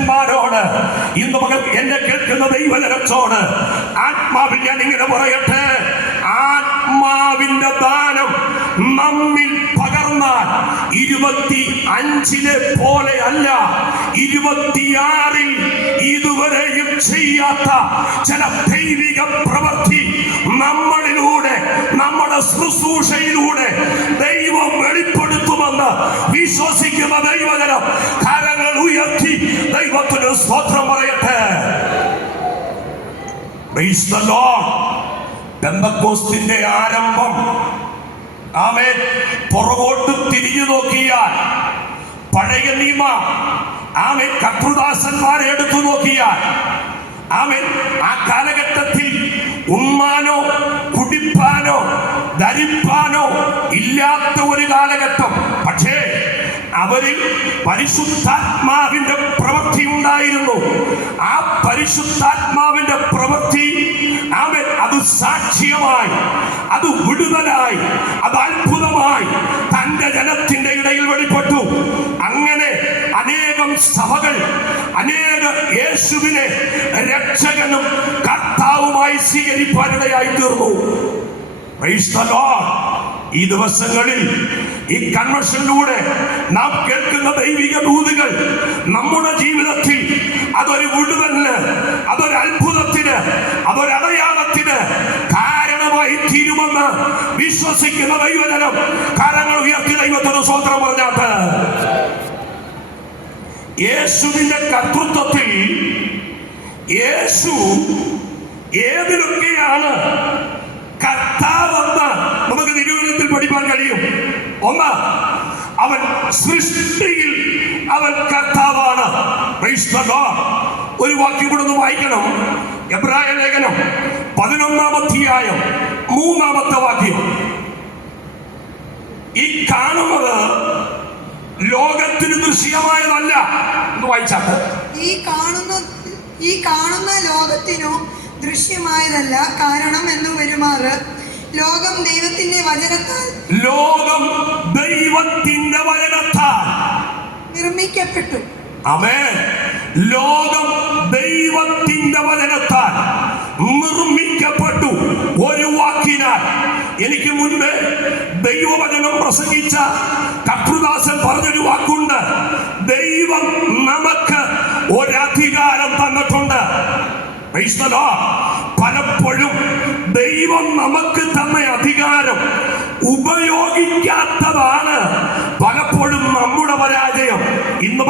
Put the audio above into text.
ഭക്തന്മാരോട്, ഇന്ന് മകൾ എന്നെ കേൾക്കുന്ന ദൈവജനത്തോട് ആത്മാവിൽ ഞാൻ ഇങ്ങനെ പറയട്ടെ, ആത്മാവിന്റെ ദാനം നമ്മിൽ പകർന്നാൽ 25-ലെ പോലെ അല്ല, 26-ൽ ഇതുവരെയും ചെയ്യാത്ത ചില ദൈവിക പ്രവൃത്തി നമ്മളിലൂടെ, നമ്മുടെ ശുശ്രൂഷയിലൂടെ ദൈവം വെളിപ്പെടുത്തുമെന്ന് വിശ്വസിക്കുന്ന ദൈവജനം കരങ്ങൾ ഉയർത്തി ദൈവത്തിന് സ്തോത്രം പറയട്ടെ. Praise the Lord. പെന്തക്കോസ്തിന്റെ ആരംഭം, ആമേൻ, പുറകോട്ട് തിരിഞ്ഞു നോക്കിയാൽ പഴയ നിയമ, ആമേൻ, കർത്തൃദാസന്മാരെ എടുത്തു നോക്കിയാൽ, ആമേൻ, ആ കാലഘട്ടത്തിൽ ഉണ്ണാനോ കുടിപ്പാനോ ധരിപ്പാനോ ഇല്ലാത്ത ഒരു കാലഘട്ടം. പക്ഷേ അവരിൽ പരിശുദ്ധാത്മാവിന്റെ പ്രവൃത്തി ഉണ്ടായിരുന്നു. ആ പരിശുദ്ധാത്മാവിന്റെ പ്രവൃത്തി, ആമേൻ, അത് സാക്ഷ്യമായി, അത് വിടുതലായി, അത് അത്ഭുതമായി തന്റെ ജനത്തിന്റെ ഇടയിൽ വെളിപ്പെട്ടു. അങ്ങനെ അനേകം സഭകൾ, അനേക യേശുവിനെ രക്ഷകനും കർത്താവുമായി സ്വീകരിപ്പാനിടയായി തീർന്നു. Praise the Lord. ഈ ദിവസങ്ങളിൽ ഈ കൺവെൻഷനിലൂടെ നാം കേൾക്കുന്ന ദൈവിക ദൂതുകൾ നമ്മുടെ ജീവിതത്തിൽ അതൊരു വിടുതലിന്, അതൊരു അത്ഭുതത്തിന്, അതൊരു അടയാളത്തിന് കാരണമായി തീരുമെന്ന് വിശ്വസിക്കുന്ന ദൈവജനം കരങ്ങൾ ഉയർത്തി ദൈവത്തിന് സ്തോത്രം പറഞ്ഞാട്ട്. യേശുവിന്റെ കർത്തൃത്വത്തിൽ യേശു ഏതിലൊക്കെയാണ് കർത്താവെന്ന് നമുക്ക് തിരുവചനത്തിൽ പഠിപ്പാൻ കഴിയും. ഒന്ന്, അവൻ സൃഷ്ടിയിൽ അവൻ കർത്താവാണ്. Praise the Lord. ഒരു വാക്യം കൂടെ ഒന്ന് വായിക്കണം. എബ്രായ ലേഖനം 11-ാം അധ്യായം 3-ാമത്തെ വാക്യം. ഈ കാണുന്നത് ലോകത്തിന് ദൃശ്യമായതല്ല. ഒന്ന് വായിച്ചാട്ട്. ഈ കാണുന്ന ലോകത്തിനോ ദൃശ്യമായതല്ല. കാരണം എന്ന് വരുമാറ് ലോകം ദൈവത്തിന്റെ വചനത്താൽ നിർമ്മിക്കപ്പെട്ടു. ആമേൻ. ലോകം ദൈവത്തിന്റെ വചനത്താൽ നിർമ്മിക്കപ്പെട്ടു. ഒരു വാക്കിനാൽ. എനിക്ക് മുൻപ് ദൈവവചനം പ്രസംഗിച്ച കർത്തൃദാസൻ പറഞ്ഞൊരു വാക്കുണ്ട്. ദൈവം നമുക്ക് ഒരധികാരം തന്നിട്ടുണ്ട്. പലപ്പോഴും ദൈവം നമുക്ക് തന്ന അധികാരം ഉപയോഗിക്കാത്തതാണ് പലപ്പോഴും നമ്മുടെ പരാജയം. ഇന്ന്